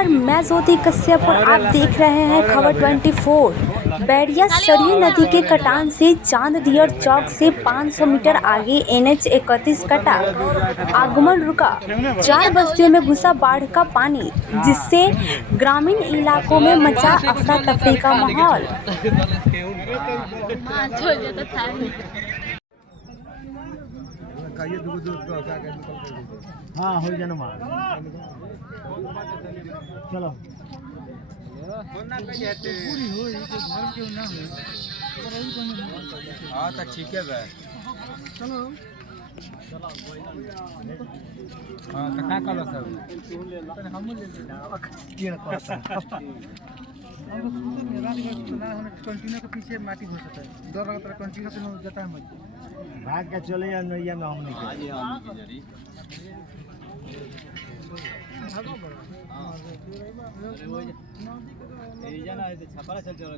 नमस्कार, मैं ज्योति कश्यप और आप देख रहे हैं खबर 24। बैरिया सरयू नदी के कटान से चांददियर चौक से 500 मीटर आगे NH 31 कटा, आगमन रुका। 4 बस्तियों में घुसा बाढ़ का पानी, जिससे ग्रामीण इलाकों में मचा अफरा तफरी का माहौल। हाँ हो जाना मार चलो हाँ तो ठीक है भाई चलो हाँ तो क्या करो सब हम ले कंटिन्यू के पीछे माटी घुस जाता है डर लगता है कंटिन्यू पे जाता है मत भाग के चले या नैया में हम नहीं जाना है छपरा चल चलो